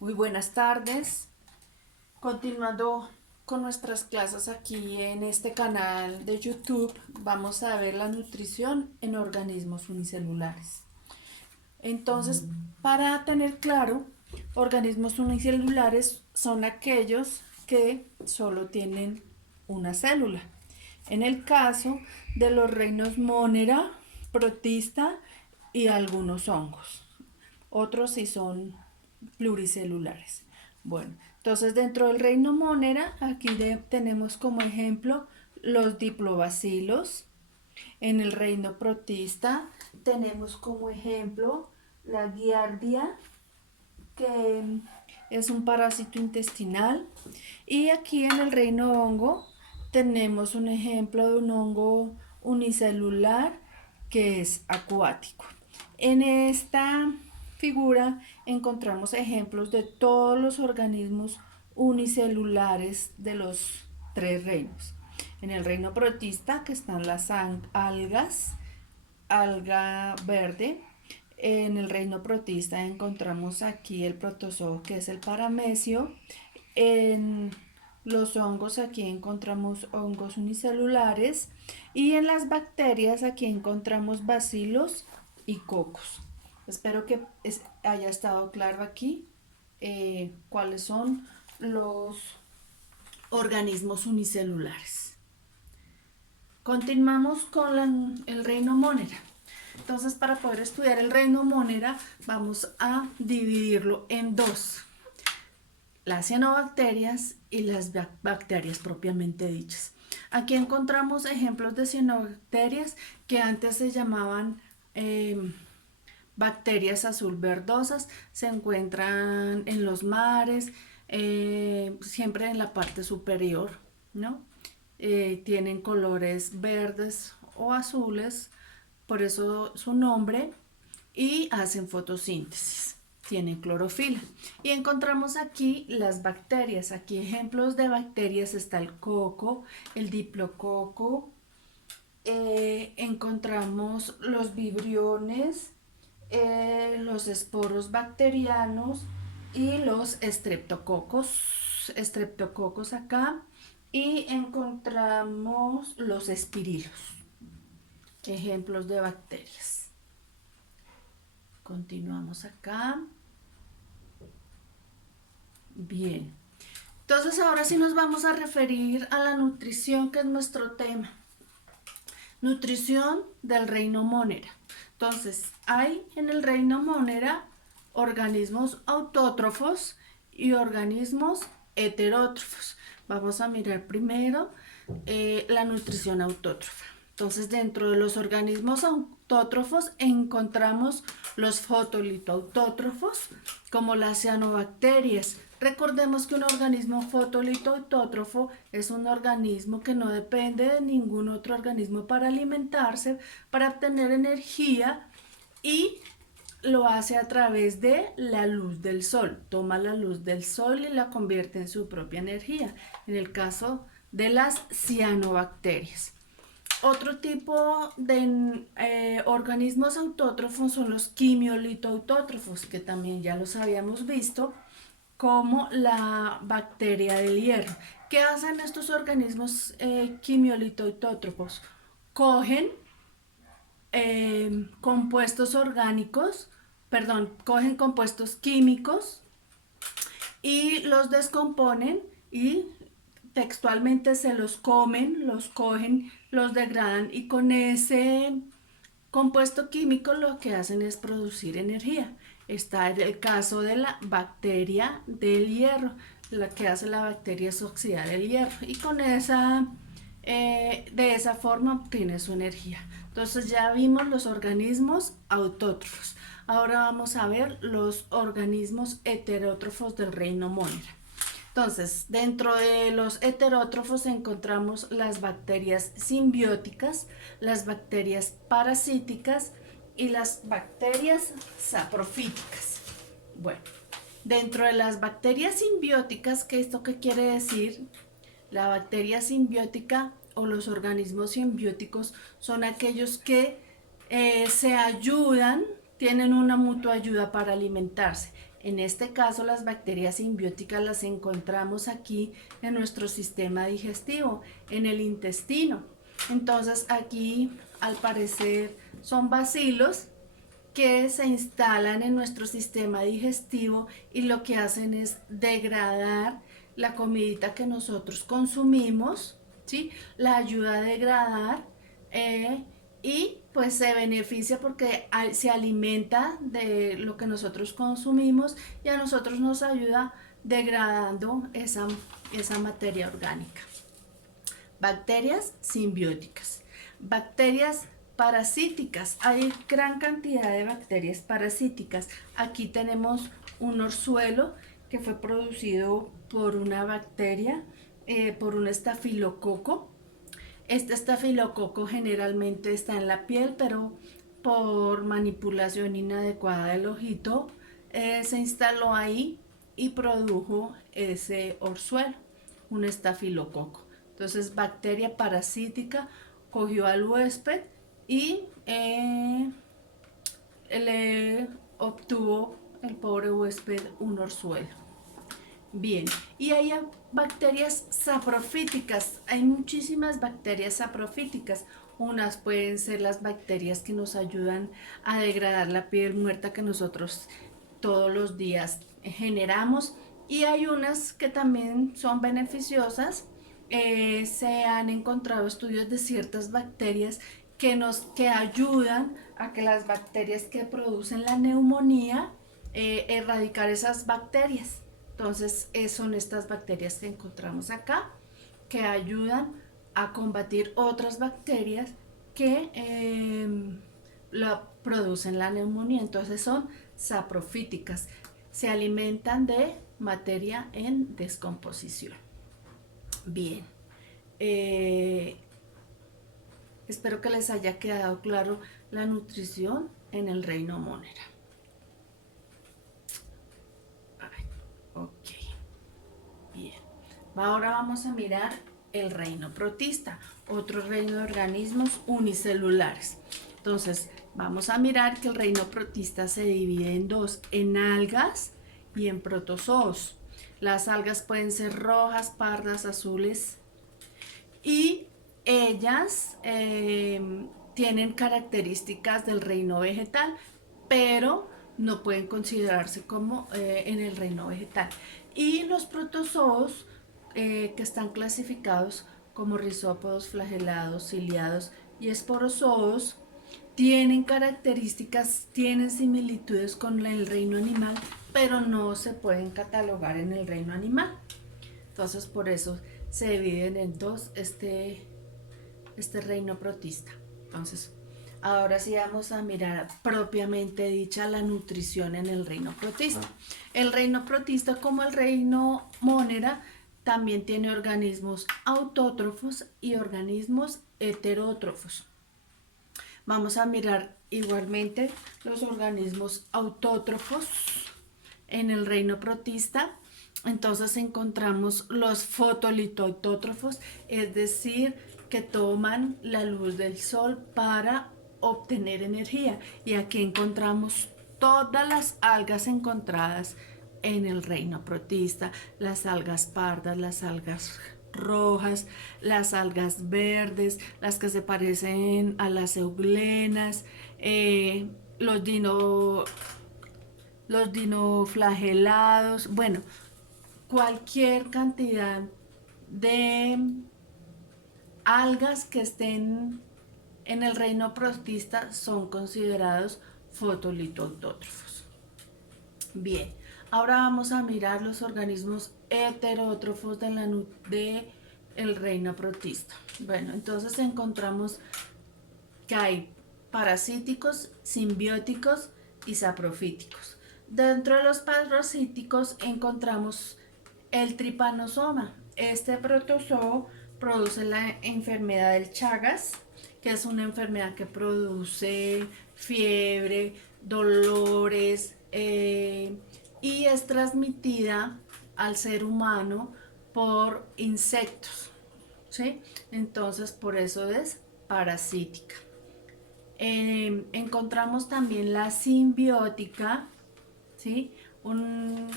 Muy buenas tardes. Continuando con nuestras clases aquí en este canal de YouTube, vamos a ver la nutrición en organismos unicelulares. Entonces, para tener claro, organismos unicelulares son aquellos que solo tienen una célula. En el caso de los reinos Monera, protista y algunos hongos. Otros sí son pluricelulares. Bueno, entonces dentro del reino Monera, aquí tenemos como ejemplo los diplobacilos. En el reino protista tenemos como ejemplo la giardia, que es un parásito intestinal. Y aquí en el reino hongo tenemos un ejemplo de un hongo unicelular que es acuático. En esta figura encontramos ejemplos de todos los organismos unicelulares de los tres reinos. En el reino protista, que están las algas, alga verde. En el reino protista encontramos aquí el protozoo, que es el paramecio. En los hongos aquí encontramos hongos unicelulares y en las bacterias aquí encontramos bacilos y cocos. Espero que haya estado claro aquí cuáles son los organismos unicelulares. Continuamos con el reino Monera. Entonces, para poder estudiar el reino Monera, vamos a dividirlo en dos: las cianobacterias y las bacterias propiamente dichas. Aquí encontramos ejemplos de cianobacterias que antes se llamaban bacterias azul verdosas. Se encuentran en los mares, siempre en la parte superior, ¿no? Tienen colores verdes o azules, por eso su nombre, y hacen fotosíntesis, tienen clorofila. Y encontramos aquí las bacterias. Aquí ejemplos de bacterias: está el coco, el diplococo, encontramos los vibriones, los esporos bacterianos y los estreptococos acá, y encontramos los espirilos, ejemplos de bacterias. Continuamos acá. Bien. Entonces ahora sí nos vamos a referir a la nutrición, que es nuestro tema. Nutrición del reino Monera. Entonces, hay en el reino Monera organismos autótrofos y organismos heterótrofos. Vamos a mirar primero la nutrición autótrofa. Entonces, dentro de los organismos autótrofos encontramos los fotolitoautótrofos, como las cianobacterias. Recordemos que un organismo fotolitoautótrofo es un organismo que no depende de ningún otro organismo para alimentarse, para obtener energía, y lo hace a través de la luz del sol. Toma la luz del sol y la convierte en su propia energía, en el caso de las cianobacterias. Otro tipo de organismos autótrofos son los quimiolitoautótrofos, que también ya los habíamos visto, como la bacteria del hierro. ¿Qué hacen estos organismos quimiolitoautótrofos? Cogen compuestos orgánicos, perdón, cogen compuestos químicos y los descomponen, y textualmente se los comen, los cogen, los degradan, y con ese compuesto químico lo que hacen es producir energía. Está el caso de la bacteria del hierro. Lo que hace la bacteria es oxidar el hierro, y con de esa forma obtiene su energía. Entonces ya vimos los organismos autótrofos. Ahora vamos a ver los organismos heterótrofos del reino Monera. Entonces, dentro de los heterótrofos encontramos las bacterias simbióticas, las bacterias parasíticas y las bacterias saprofíticas. Bueno, dentro de las bacterias simbióticas, ¿qué quiere decir? La bacteria simbiótica o los organismos simbióticos son aquellos que se ayudan, tienen una mutua ayuda para alimentarse. En este caso, las bacterias simbióticas las encontramos aquí en nuestro sistema digestivo, en el intestino. Entonces aquí, al parecer, son bacilos que se instalan en nuestro sistema digestivo y lo que hacen es degradar la comidita que nosotros consumimos, ¿sí? La ayuda a degradar y pues se beneficia porque se alimenta de lo que nosotros consumimos y a nosotros nos ayuda degradando esa materia orgánica. Bacterias simbióticas. Bacterias parasíticas. Hay gran cantidad de bacterias parasíticas. Aquí tenemos un orzuelo que fue producido por una bacteria, por un estafilococo. Este estafilococo generalmente está en la piel, pero por manipulación inadecuada del ojito se instaló ahí y produjo ese orzuelo, un estafilococo. Entonces, bacteria parasítica cogió al huésped y le obtuvo el pobre huésped un orzuelo. Bien, y hay bacterias saprofíticas, hay muchísimas bacterias saprofíticas. Unas pueden ser las bacterias que nos ayudan a degradar la piel muerta que nosotros todos los días generamos, y hay unas que también son beneficiosas. Se han encontrado estudios de ciertas bacterias que ayudan a que las bacterias que producen la neumonía, erradicar esas bacterias. Entonces, son estas bacterias que encontramos acá que ayudan a combatir otras bacterias que producen la neumonía. Entonces, son saprofíticas. Se alimentan de materia en descomposición. Bien. Espero que les haya quedado claro la nutrición en el reino Monera. Ok, bien. Ahora vamos a mirar el reino protista, otro reino de organismos unicelulares. Entonces, vamos a mirar que el reino protista se divide en dos, en algas y en protozoos. Las algas pueden ser rojas, pardas, azules, y ellas tienen características del reino vegetal, pero no pueden considerarse como en el reino vegetal. Y los protozoos, que están clasificados como rizópodos, flagelados, ciliados y esporozoos, tienen características, tienen similitudes con el reino animal, pero no se pueden catalogar en el reino animal. Entonces, por eso se dividen en dos este reino protista. Entonces, ahora sí vamos a mirar propiamente dicha la nutrición en el reino protista. El reino protista, como el reino Monera, también tiene organismos autótrofos y organismos heterótrofos. Vamos a mirar igualmente los organismos autótrofos en el reino protista. Entonces encontramos los fotolitoautótrofos, es decir, que toman la luz del sol para obtener energía. Y aquí encontramos todas las algas encontradas en el reino protista: las algas pardas, las algas rojas, las algas verdes, las que se parecen a las euglenas, los dinoflagelados, bueno, cualquier cantidad de algas que estén en el reino protista son considerados fotolitoautótrofos. Bien, ahora vamos a mirar los organismos heterótrofos de el reino protista. Bueno, entonces encontramos que hay parasíticos, simbióticos y saprofíticos. Dentro de los parasíticos encontramos el tripanosoma. Este protozoo produce la enfermedad del Chagas, que es una enfermedad que produce fiebre, dolores, y es transmitida al ser humano por insectos, ¿sí? Entonces, por eso es parasítica. Encontramos también la simbiótica, ¿sí? un,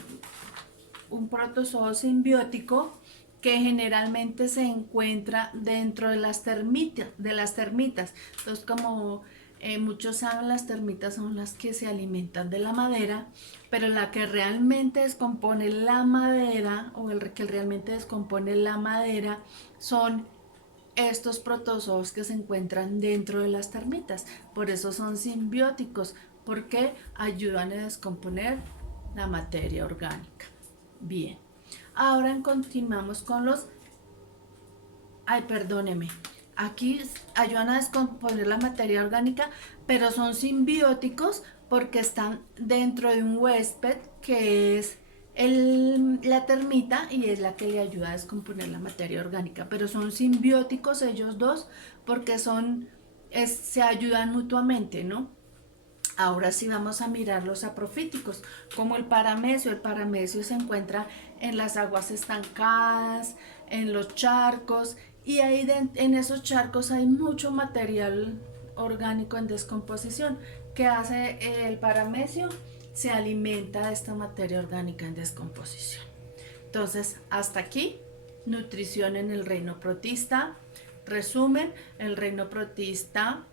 un protozoo simbiótico que generalmente se encuentra dentro de las termitas. Entonces, como muchos saben, las termitas son las que se alimentan de la madera, pero la que realmente descompone la madera, o el que realmente descompone la madera, son estos protozoos que se encuentran dentro de las termitas. Por eso son simbióticos, porque ayudan a descomponer la materia orgánica. Bien, ahora continuamos con los... Ay, perdóneme. Aquí ayudan a descomponer la materia orgánica, pero son simbióticos porque están dentro de un huésped que es la termita, y es la que le ayuda a descomponer la materia orgánica. Pero son simbióticos ellos dos porque se ayudan mutuamente, ¿no? Ahora sí vamos a mirar los saprofíticos, como el paramecio. El paramecio se encuentra en las aguas estancadas, en los charcos, y ahí en esos charcos hay mucho material orgánico en descomposición. ¿Qué hace el paramecio? Se alimenta de esta materia orgánica en descomposición. Entonces, hasta aquí, nutrición en el reino protista. Resumen, en el reino protista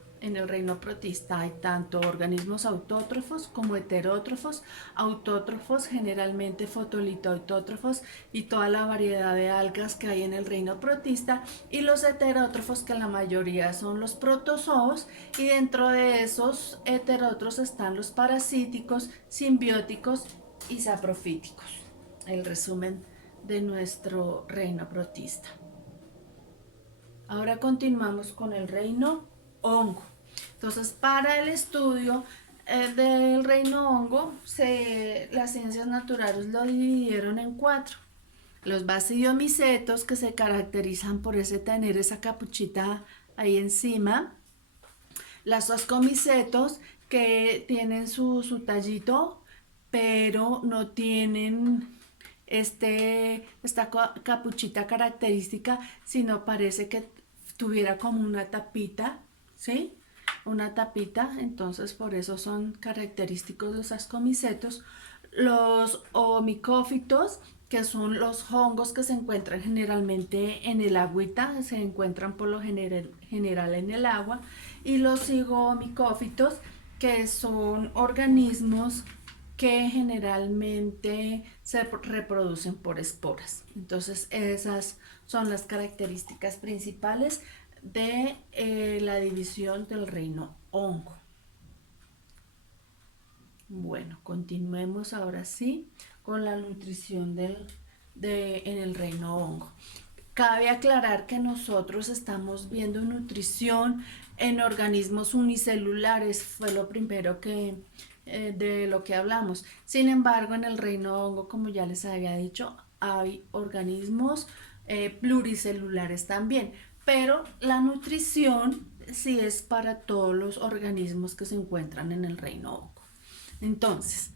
hay tanto organismos autótrofos como heterótrofos. Autótrofos, generalmente fotolitoautótrofos, y toda la variedad de algas que hay en el reino protista. Y los heterótrofos, que la mayoría son los protozoos, y dentro de esos heterótrofos están los parasíticos, simbióticos y saprofíticos. El resumen de nuestro reino protista. Ahora continuamos con el reino hongo. Entonces, para el estudio del reino hongo, las ciencias naturales lo dividieron en 4. Los basidiomicetos, que se caracterizan por tener esa capuchita ahí encima. Las ascomicetos, que tienen su tallito, pero no tienen esta capuchita característica, sino parece que tuviera como una tapita, ¿sí? Una tapita. Entonces por eso son característicos los ascomicetos. Los omicófitos, que son los hongos que se encuentran generalmente en el agüita, se encuentran por lo general en el agua. Y los zigomicófitos, que son organismos que generalmente se reproducen por esporas. Entonces esas son las características principales de la división del reino hongo. Bueno, continuemos ahora sí con la nutrición en el reino hongo. Cabe aclarar que nosotros estamos viendo nutrición en organismos unicelulares, fue lo primero de lo que hablamos. Sin embargo, en el reino hongo, como ya les había dicho, hay organismos pluricelulares también, pero la nutrición sí es para todos los organismos que se encuentran en el reino hongo. Entonces,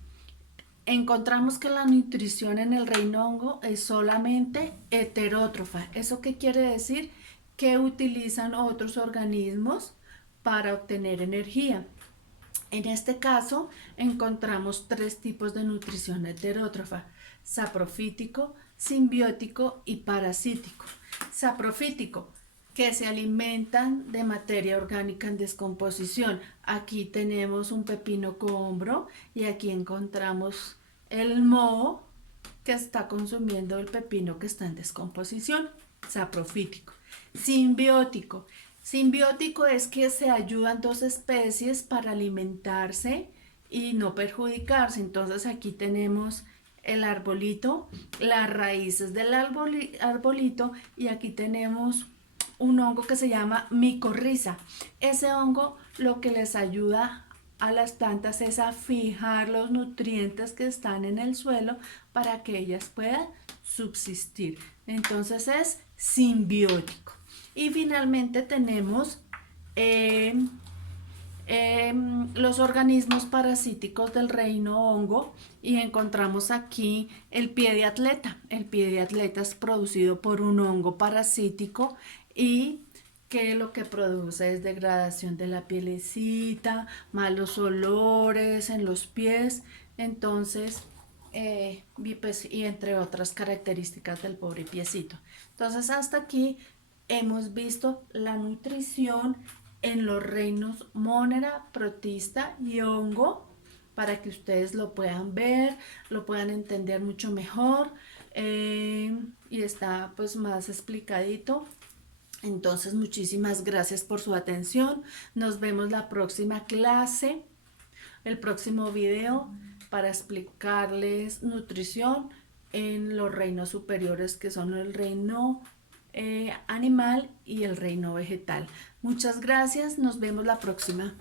encontramos que la nutrición en el reino hongo es solamente heterótrofa. ¿Eso qué quiere decir? Que utilizan otros organismos para obtener energía. En este caso, encontramos 3 tipos de nutrición heterótrofa: saprofítico, simbiótico y parasítico. Saprofítico, que se alimentan de materia orgánica en descomposición. Aquí tenemos un pepino combro y aquí encontramos el moho que está consumiendo el pepino que está en descomposición. Saprofítico. Simbiótico. Simbiótico es que se ayudan 2 especies para alimentarse y no perjudicarse. Entonces aquí tenemos el arbolito, las raíces del arbolito, y aquí tenemos un hongo que se llama micorriza. Ese hongo lo que les ayuda a las plantas es a fijar los nutrientes que están en el suelo para que ellas puedan subsistir. Entonces es simbiótico. Y finalmente tenemos los organismos parasíticos del reino hongo, y encontramos aquí el pie de atleta. El pie de atleta es producido por un hongo parasítico, y que lo que produce es degradación de la pielecita, malos olores en los pies. Entonces bípedos y entre otras características del pobre piecito. Entonces hasta aquí hemos visto la nutrición en los reinos Monera, Protista y Hongo, para que ustedes lo puedan ver, lo puedan entender mucho mejor, y está pues más explicadito. Entonces, muchísimas gracias por su atención. Nos vemos la próxima clase, el próximo video para explicarles nutrición en los reinos superiores, que son el reino animal y el reino vegetal. Muchas gracias. Nos vemos la próxima.